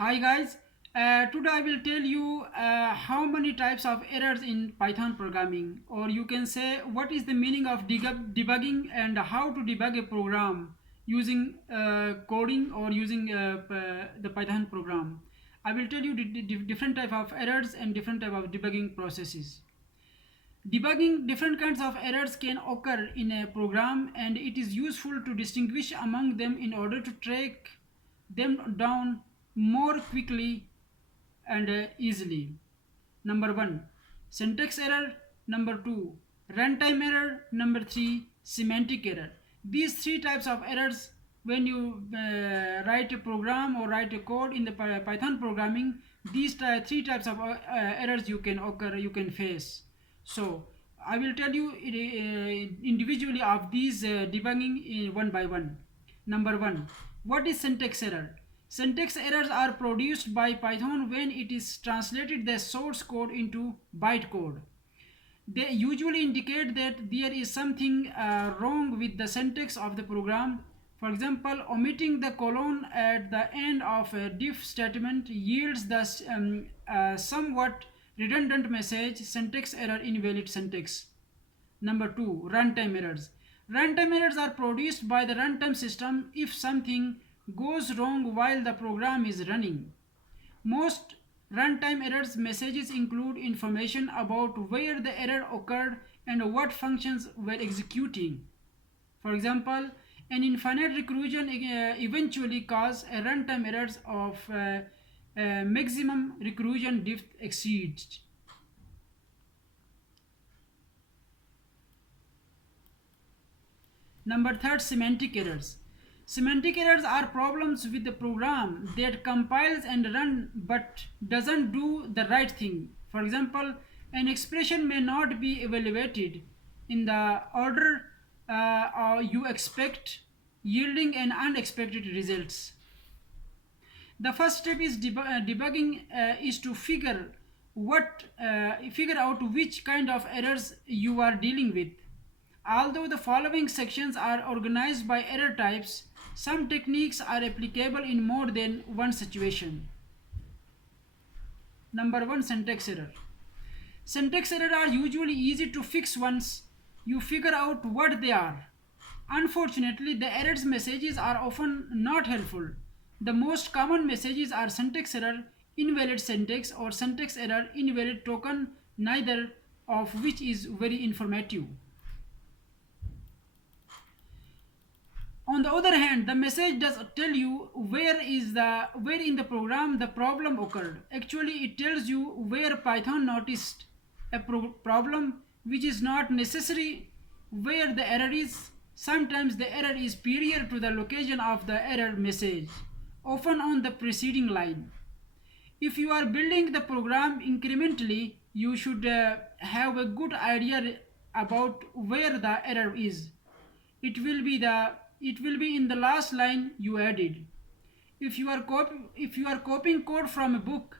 Hi guys, today I will tell you how many types of errors in Python programming, or you can say what is the meaning of debugging and how to debug a program using coding or using the Python program. I will tell you different type of errors and different type of debugging processes. Debugging different kinds of errors can occur in a program, and it is useful to distinguish among them in order to track them down more quickly and easily. Number 1, syntax error. Number 2, runtime error. Number 3, semantic error. These three types of errors, when you write a program or write a code in the Python programming, these three types of errors you can face. So I will tell you individually of these debugging one by one. Number 1, what is syntax error? Syntax errors are produced by Python when it is translated the source code into bytecode. They usually indicate that there is something wrong with the syntax of the program. For example, omitting the colon at the end of a diff statement yields the somewhat redundant message syntax error, invalid syntax. Number 2, runtime errors. Runtime errors are produced by the runtime system if something goes wrong while the program is running. Most runtime errors messages include information about where the error occurred and what functions were executing. For example, an infinite recursion eventually causes a runtime errors of maximum recursion depth exceeds. Number third, semantic errors. Semantic errors are problems with the program that compiles and run but doesn't do the right thing. For example, an expression may not be evaluated in the order you expect, yielding an unexpected results. The first step is debugging is to figure out which kind of errors you are dealing with. Although the following sections are organized by error types, some techniques are applicable in more than one situation. Number 1, syntax error. Syntax errors are usually easy to fix once you figure out what they are. Unfortunately, the errors messages are often not helpful. The most common messages are syntax error, invalid syntax, or syntax error, invalid token, neither of which is very informative. On the other hand, the message does tell you where in the program the problem occurred. Actually, it tells you where Python noticed a problem, which is not necessary where the error is. Sometimes the error is prior to the location of the error message, often on the preceding line. If you are building the program incrementally, you should have a good idea about where the error is. It will be in the last line you added. If you are copying code from a book,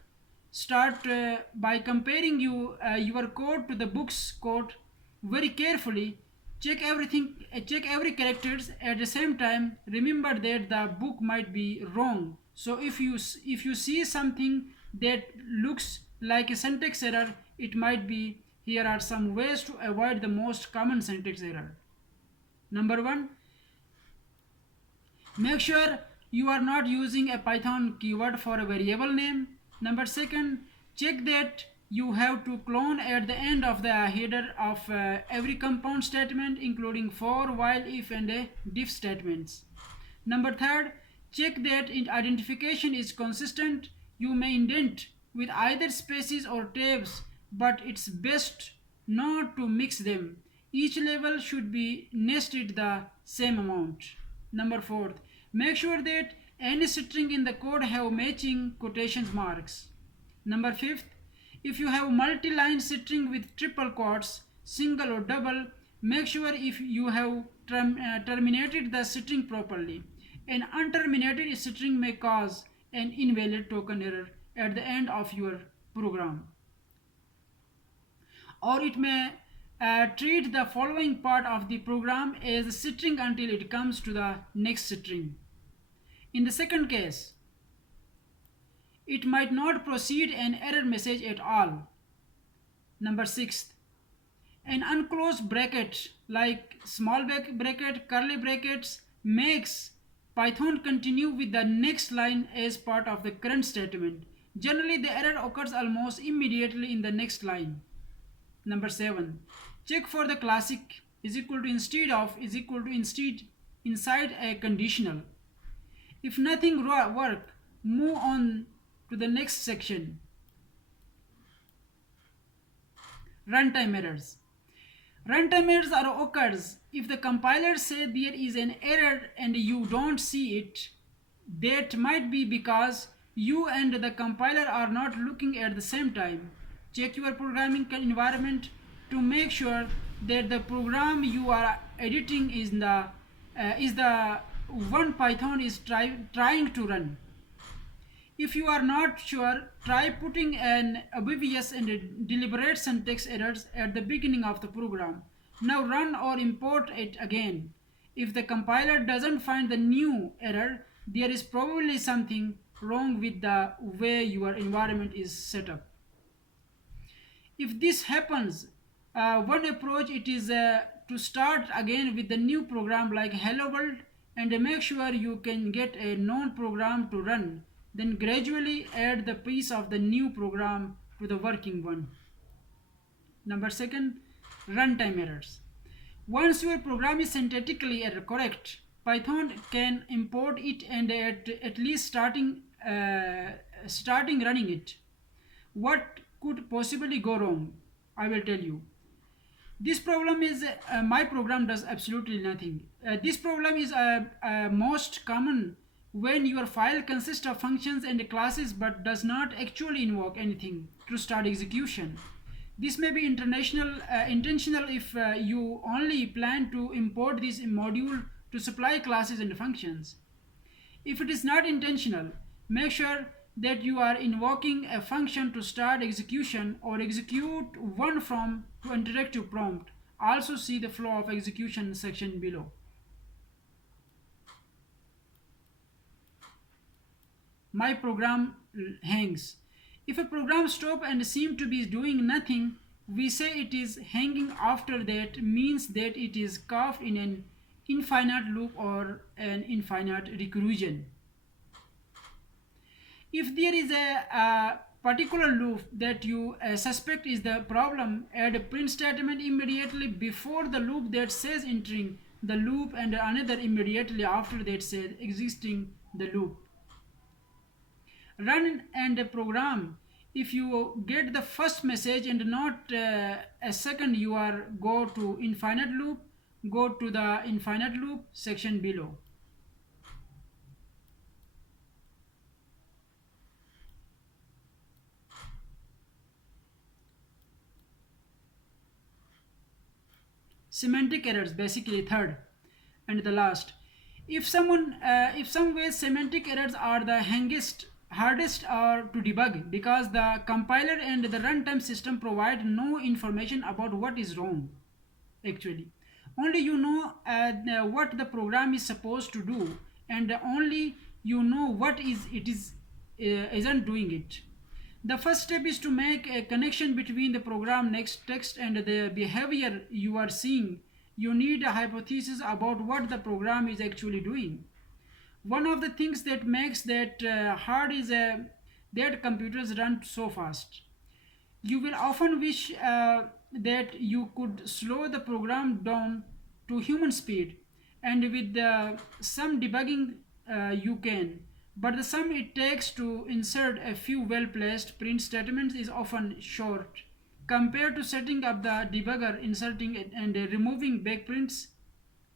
start by comparing your code to the book's code very carefully. Check every characters at the same time. Remember that the book might be wrong. So if you see something that looks like a syntax error, it might be. Here are some ways to avoid the most common syntax error. Number 1, make sure you are not using a Python keyword for a variable name. Number 2, check that you have to clone at the end of the header of every compound statement, including for, while, if, and diff statements. Number 3, check that identification is consistent. You may indent with either spaces or tabs, but it's best not to mix them. Each level should be nested the same amount. Number 4, make sure that any string in the code have matching quotation marks. Number 5, if you have multi-line string with triple quotes, single or double, make sure if you have terminated the string properly. An unterminated string may cause an invalid token error at the end of your program, or it may treat the following part of the program as a string until it comes to the next string. In the second case, it might not proceed an error message at all. Number 6, an unclosed bracket like small bracket, curly brackets makes Python continue with the next line as part of the current statement. Generally, the error occurs almost immediately in the next line. Number 7, check for the classic is equal to instead of is equal to instead inside a conditional. If nothing work, move on to the next section. Runtime errors. Runtime errors are occurs if the compiler says there is an error and you don't see it. That might be because you and the compiler are not looking at the same time. Check your programming environment to make sure that the program you are editing is the one Python is trying to run. If you are not sure, try putting an obvious and deliberate syntax errors at the beginning of the program. Now run or import it again. If the compiler doesn't find the new error, there is probably something wrong with the way your environment is set up. If this happens, one approach it is to start again with the new program like hello world and make sure you can get a known program to run, then gradually add the piece of the new program to the working one. Number 2, runtime errors. Once your program is syntactically correct, Python can import it and at least starting running it. What could possibly go wrong? I will tell you. This problem is my program does absolutely nothing. This problem is most common when your file consists of functions and classes but does not actually invoke anything to start execution. This may be intentional if you only plan to import this module to supply classes and functions. If it is not intentional, make sure that you are invoking a function to start execution or execute one from to interactive prompt. Also see the flow of execution section below. My program hangs. If a program stops and seems to be doing nothing, we say it is hanging. After that means that it is caught in an infinite loop or an infinite recursion. If there is a particular loop that you suspect is the problem, add a print statement immediately before the loop that says entering the loop and another immediately after that says exiting the loop. Run and program. If you get the first message and not a second, you are go to infinite loop, go to the infinite loop section below. Semantic errors, basically third and the last. If some ways semantic errors are the hardest are to debug because the compiler and the runtime system provide no information about what is wrong. Actually, only you know what the program is supposed to do, and only you know what is it is isn't doing it. The first step is to make a connection between the program next text and the behavior you are seeing. You need a hypothesis about what the program is actually doing. One of the things that makes that hard is that computers run so fast. You will often wish that you could slow the program down to human speed, and with some debugging you can. But the sum it takes to insert a few well-placed print statements is often short compared to setting up the debugger, inserting it and removing backprints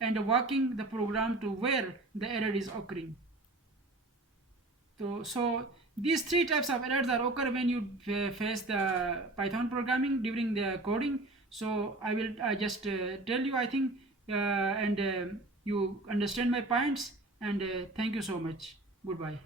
and walking the program to where the error is occurring. So these three types of errors are occur when you face the Python programming during the coding. So I will just tell you, I think, and you understand my points, and thank you so much. Goodbye.